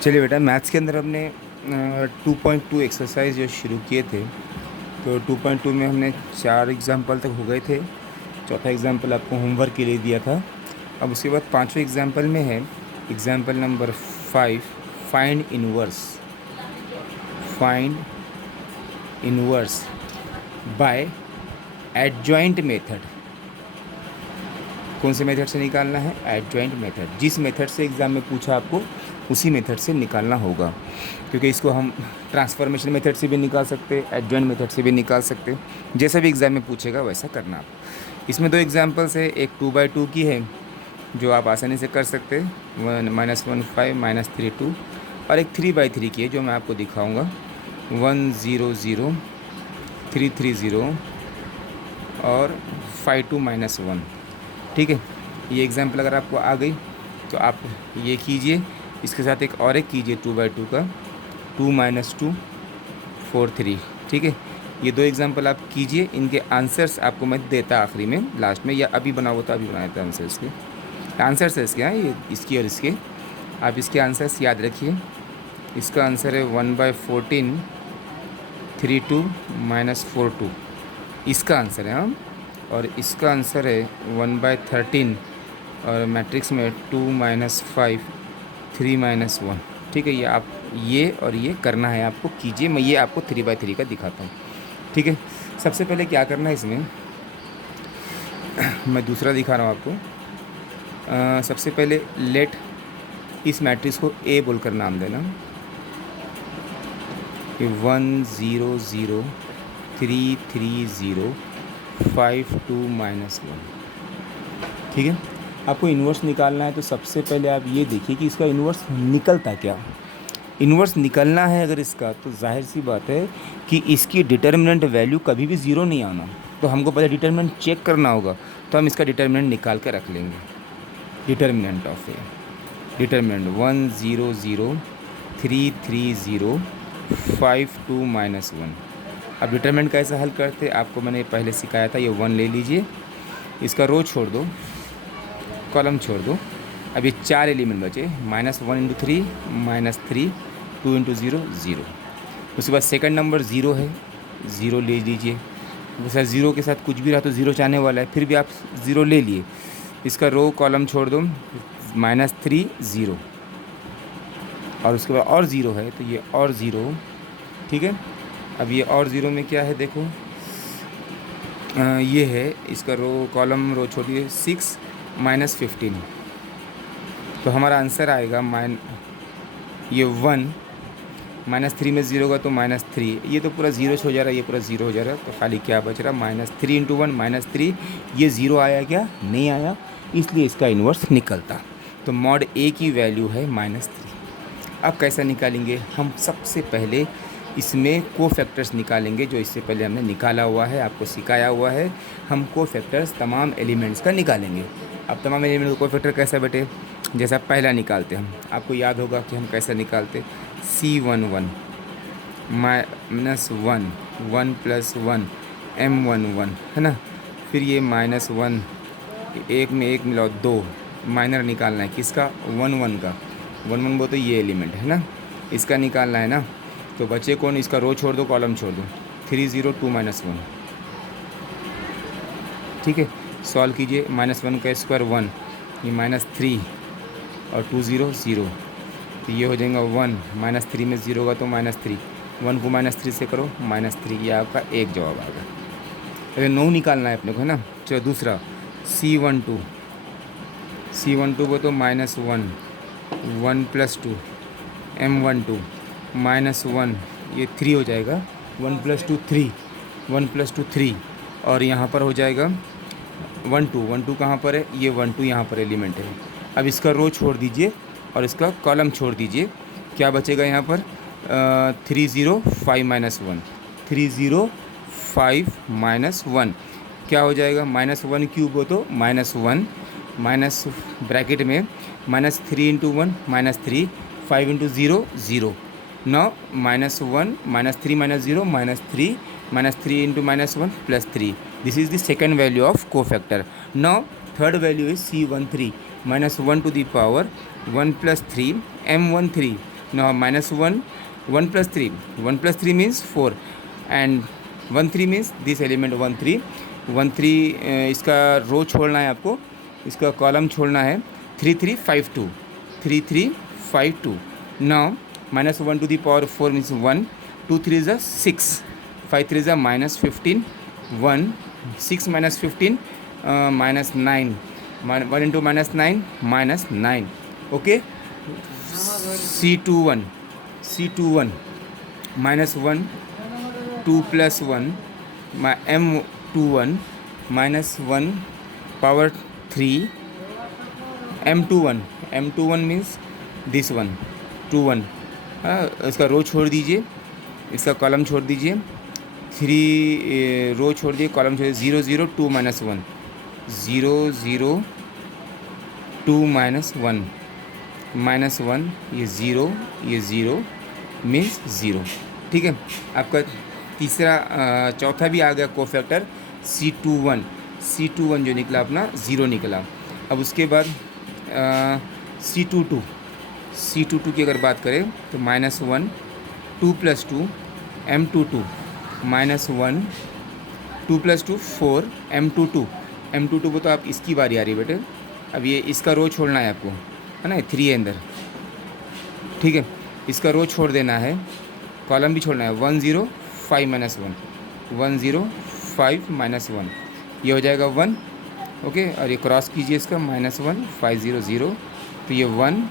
चलिए बेटा, मैथ्स के अंदर हमने 2.2 एक्सरसाइज जो शुरू किए थे, तो 2.2 में हमने 4 एग्जाम्पल तक हो गए थे। चौथा एग्जाम्पल आपको होमवर्क के लिए दिया था। अब उसके बाद पांचवें एग्जाम्पल में है example number 5, find inverse. Find inverse by adjoint method. कौन से मेथड से निकालना है? Adjoint method. जिस मेथड से एग्ज़ाम में पूछा आपको उसी मेथड से निकालना होगा, क्योंकि इसको हम ट्रांसफॉर्मेशन मेथड से भी निकाल सकते, एडजॉइंट मेथड से भी निकाल सकते। जैसा भी एग्ज़ाम में पूछेगा वैसा करना आप। इसमें 2 एग्जाम्पल्स है, एक 2/2 की है जो आप आसानी से कर सकते, 1 -1 5 -3 2, और एक 3/3 की है जो मैं आपको दिखाऊँगा, 1 0 0 3 3 0 और 5 2 -1। ठीक है, ये एग्जाम्पल अगर आपको आ गई तो आप ये कीजिए। इसके साथ एक कीजिए 2/2 का, 2 - 2 4 3। ठीक है, ये 2 एग्जाम्पल आप कीजिए। इनके आंसर्स आपको मैं देता आखिरी में, लास्ट में, या अभी बनाओ तो अभी बनाए थे आंसर्स के। आंसर्स है इसके, हाँ, ये इसकी और इसके। आप इसके आंसर्स याद रखिए। इसका आंसर है 1/14 3 2 -4 2, इसका आंसर है, हाँ। और इसका आंसर है 1/13, और मैट्रिक्स में 2 -5 3 -1। ठीक है, ये आप ये और ये करना है आपको, कीजिए। मैं ये आपको 3/3 का दिखाता हूँ। ठीक है, सबसे पहले क्या करना है इसमें मैं दूसरा दिखा रहा हूँ आपको। सबसे पहले लेट इस मैट्रिक्स को ए बोलकर नाम देना। ये 1 0 0 3 3 0 5 2 -1। ठीक है, आपको इन्वर्स निकालना है तो सबसे पहले आप ये देखिए कि इसका इन्वर्स निकलता क्या। इन्वर्स निकलना है अगर इसका, तो जाहिर सी बात है कि इसकी डिटर्मिनेंट वैल्यू कभी भी ज़ीरो नहीं आना। तो हमको पहले डिटर्मिनेंट चेक करना होगा, तो हम इसका डिटर्मिनेंट निकाल कर रख लेंगे। Determinant of A, determinant 1 0 0 3 3 0 5 2 -1। अब डिटर्मिनेंट कैसे हल करते आपको मैंने पहले सिखाया था। ये 1 ले लीजिए, इसका रो छोड़ दो, कॉलम छोड़ दो। अब ये 4 एलिमेंट बचे, -1 × 3 -3, 2 × 0 0। उसके बाद सेकंड नंबर 0 है, 0 ले लीजिए। वैसा 0 के साथ कुछ भी रहा तो 0 चाहने वाला है, फिर भी आप 0 ले लिए। इसका रो कॉलम छोड़ दो, -3 0, और उसके बाद और 0 है तो ये और 0। ठीक है, अब ये और 0 में क्या है देखो, ये है इसका रो कॉलम, रो छोड़िए 6 -15। तो हमारा आंसर आएगा ये 1 -3 में 0 होगा तो -3। ये तो पूरा 0 हो जा रहा है, ये पूरा 0 हो जा रहा है, तो खाली क्या बच रहा, -3 × 1 -3। ये 0 आया क्या? नहीं आया, इसलिए इसका इन्वर्स निकलता। तो मॉड ए की वैल्यू है -3। अब कैसा निकालेंगे हम? सबसे पहले इसमें कोफैक्टर्स निकालेंगे, जो इससे पहले हमने निकाला हुआ है, आपको सिखाया हुआ है। हम कोफैक्टर्स तमाम एलिमेंट्स का निकालेंगे। अब तमाम एलिमेंट का कोफैक्टर कैसा बेटे? जैसा पहला निकालते हम, आपको याद होगा कि हम कैसा निकालते, C11 -1 1 + 1 M11, है ना। फिर ये -1, एक में एक मिलाओ 2, माइनर निकालना है किसका? 1 1 का। 1 1 वो तो ये एलिमेंट है ना, इसका निकालना है ना। तो बचे कौन? इसका रो छोड़ दो, कॉलम छोड़ दो, 3 0 2 -1। ठीक है, सॉल्व कीजिए। -1 का स्क्वायर 1, ये -3 और 2 0 0, तो ये हो जाएगा 1। -3 में 0 होगा तो -3, 1 को -3 से करो -3, ये आपका एक जवाब आ गया। अगर 9 निकालना है अपने को, है ना। चलो दूसरा C12 वो तो -1 1 + 2 M12 -1, ये 3 हो जाएगा, 1 + 2 3, 1 + 2 3, और यहाँ पर हो जाएगा 1 2 1 2 कहाँ पर है? ये 1 2 यहाँ पर एलिमेंट है। अब इसका रो छोड़ दीजिए और इसका कॉलम छोड़ दीजिए, क्या बचेगा यहाँ पर? 3 0 5 -1, 3 0 5 -1 क्या हो जाएगा? -1 क्यूब हो तो -1, माइनस ब्रैकेट में -3 × 1 -3, 5 × 0 0। Now -1 -3 -0 -3 -3 × -1 +3. This is the second value of cofactor. Now third value is C13 -1 to the power 1 + 3 M13 Now minus 1, 1 plus 3. 1 plus 3 means 4 and 1 3 means this element 1 3. 1 3 इसका रो छोड़ना है आपको, इसका कॉलम छोड़ना है. 3 3 5 2. 3 3 5 2. Now minus 1 to the power 4 means 1. 2 3 is a 6. 5 3 is a minus 15. 1 6 minus 15 minus 9. 1 into minus 9 minus 9. Okay. C21 minus 1 2 plus 1 M21 minus 1 power 3 M21 means this one 21. इसका रो छोड़ दीजिए, इसका कॉलम छोड़ दीजिए. 3 रो छोड़ दिए, कॉलम छोड़ दिए. 0 0 2 minus 1 0 0 2 minus 1 माइनस 1. ये ज़ीरो मीन्स ज़ीरो. ठीक है. आपका तीसरा चौथा भी आ गया कोफैक्टर C21 जो निकला अपना 0 निकला. अब उसके बाद C22 की अगर बात करें तो minus 1 2 plus 2 M22 minus 1 2 plus 2 4 M22 को तो आप इसकी बारी आ रही है बेटे. अब ये इसका रो छोड़ना है आपको, है ना. 3 है अंदर. ठीक है. इसका रो छोड़ देना है, कॉलम भी छोड़ना है. 1 0 5 माइनस 1 1 0 5 माइनस 1. ये हो जाएगा 1. ओके. और ये क्रॉस कीजिए इसका माइनस 1 5 0 0. तो ये 1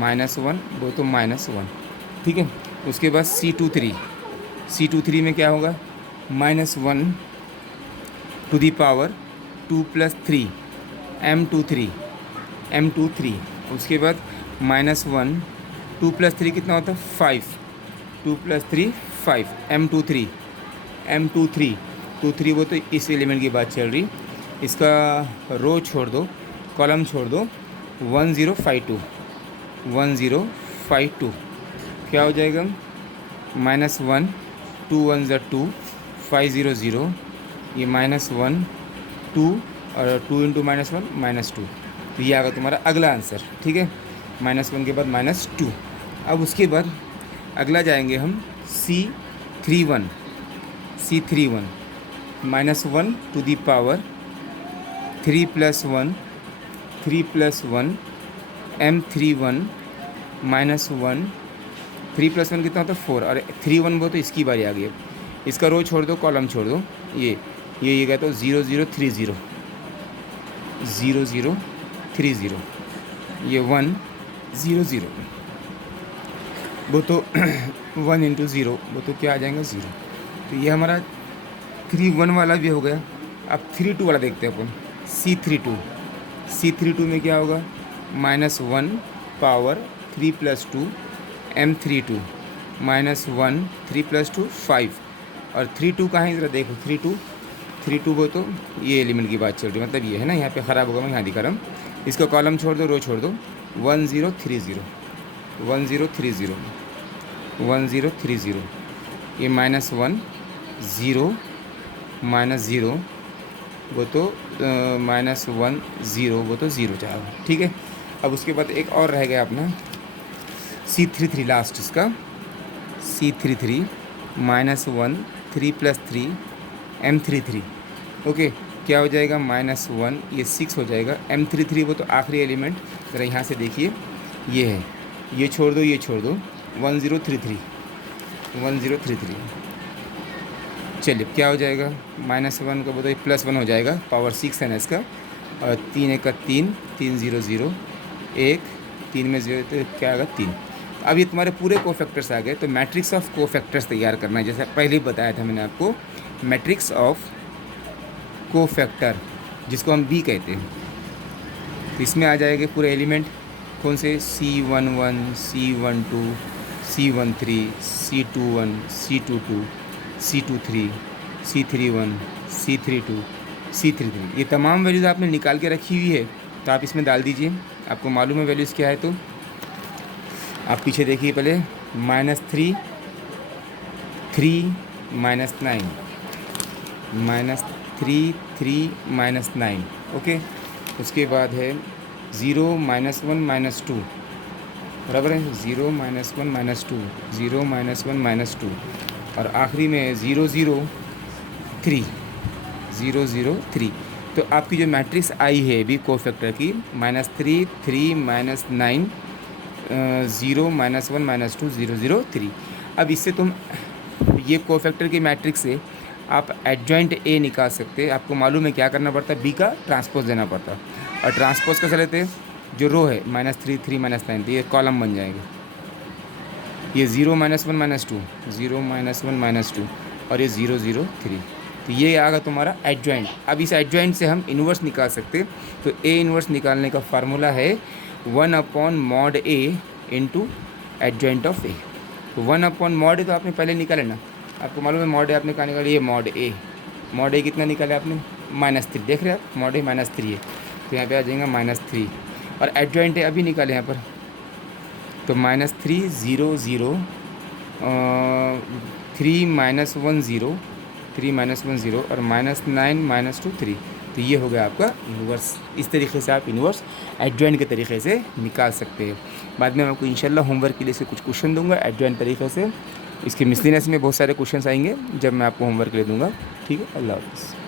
माइनस 1 वो तो माइनस 1. ठीक है. उसके बाद C23 में क्या होगा, minus 1 to the power 2 plus 3 M23. उसके बाद माइनस 1 2 प्लस 3 कितना होता है 5. 2 प्लस 3 5 M23 वो तो इस एलिमेंट की बात चल रही. इसका रो छोड़ दो, कॉलम छोड़ दो. 1 0 5 2 क्या हो जाएगा, माइनस 1 2 1 ज़ा 2 5 0 0. ये माइनस 1 2 और 2 इंटू माइनस 1 माइनस 2. तो ये आएगा तुम्हारा अगला आंसर. ठीक है. माइनस 1 के बाद माइनस 2. अब उसके बाद अगला जाएंगे हम C31 minus 1 to the power 3 plus 1 M31 minus 1 3 plus 1 कितना होता है 4. और 3 1 वो तो इसकी बारी आ गई. इसका रो छोड़ दो, कॉलम छोड़ दो. ये कहता हूँ 0 0 3 0 0 0 3 0. ये 1 0 0 वो तो 1 इंटू 0 वो तो क्या आ जाएगा 0. तो ये हमारा 3 1 वाला भी हो गया. अब 3 2 वाला देखते हैं अपन. C32 में क्या होगा, minus 1 power 3 plus 2 M32 minus 1 3 plus 2 5. और 3 2 कहाँ है ज़रा देखो. 3 2 वो तो ये एलिमेंट की बात चल रही है, मतलब ये है ना. यहाँ पे ख़राब होगा, मैं यहाँ दिखा रहा हूँ. इसका कॉलम छोड़ दो, रो छोड़ दो. 1 0 3 0 ये माइनस 1 0 माइनस 0 वो तो माइनस 1 0 वो तो 0 जाएगा. ठीक है. अब उसके बाद एक और रह गया अपना C33 लास्ट. इसका C33 minus 1 3 plus 3 M33. Okay. क्या हो जाएगा, माइनस 1 ये 6 हो जाएगा. M33 वो तो आखिरी एलिमेंट. ज़रा यहाँ से देखिए, ये है. ये छोड़ दो, ये छोड़ दो. 1033 चलिए क्या हो जाएगा, माइनस 1 का बोलो प्लस 1 हो जाएगा. पावर 6 है ना इसका. और 3 1 का 3 3 0 0 1 3 में 0 तो क्या आएगा 3. अब ये तुम्हारे पूरे कोफैक्टर्स आ गए. तो मैट्रिक्स ऑफ कोफैक्टर्स तैयार करना है, जैसे पहले ही बताया था मैंने आपको. मैट्रिक्स ऑफ कोफैक्टर जिसको हम B कहते हैं. तो इसमें आ जाएंगे पूरे एलिमेंट. कौन से, C11 C12 C13 C21 C22 C23 C31 C32 C33. ये तमाम वैल्यूज़ आपने निकाल के रखी हुई है, तो आप इसमें डाल दीजिए. आपको मालूम है वैल्यूज़ क्या है. तो आप पीछे देखिए पहले. Minus 3 minus 9 minus 3 minus 9. Okay. उसके बाद है 0 माइनस 1 माइनस 2 बराबर है 0 -1 -2, 0 -1 -2 और आखिरी में 0 0 3, 0 0 3। तो आपकी जो मैट्रिक्स आई है अभी कोफैक्टर की -3 3 -9 0 -1 -2 0 0 3। अब इससे तुम ये कोफैक्टर की मैट्रिक्स से आप एडजॉइंट ए निकाल सकते हैं। आपको मालूम है क्या करना पड़ता है, बी का ट्रांसपोज देना पड़ता है। और ट्रांसपोज कैसे लेते हैं, जो रो है -3 3 -9, तो ये कॉलम बन जाएंगे। ये 0 -1 -2, 0 -1 -2 और ये 0 0 3। तो ये आ गया तुम्हारा एडजॉइंट। अब इस एडजॉइंट से हम इन्वर्स निकाल सकते हैं। तो ए इन्वर्स निकालने का फार्मूला है 1/mod A into adjoint of A. तो 1/mod A तो आपने पहले निकाले ना, आपको मालूम है mod A आपने कहाँ निकाली, ये mod A कितना निकाला आपने -3, देख रहे हैं आप mod A -3 है, तो यहाँ पे आ जाएगा -3 और एडजॉइंट है अभी निकाले यहाँ पर, तो -3 0 0 3 -1 0 3 -1 0 और -9 -2 3। तो ये हो गया आपका इन्वर्स। इस तरीके से आप इन्वर्स एडजॉइंट के तरीके से निकाल सकते हैं। बाद में मैं आपको इंशाल्लाह होमवर्क के लिए से कुछ क्वेश्चन दूंगा एडजॉइंट तरीके से। इसके मिसलिनियस में बहुत सारे क्वेश्चन आएंगे जब मैं आपको होमवर्क के लिए दूंगा। ठीक है, अल्लाह हाफ़िज़।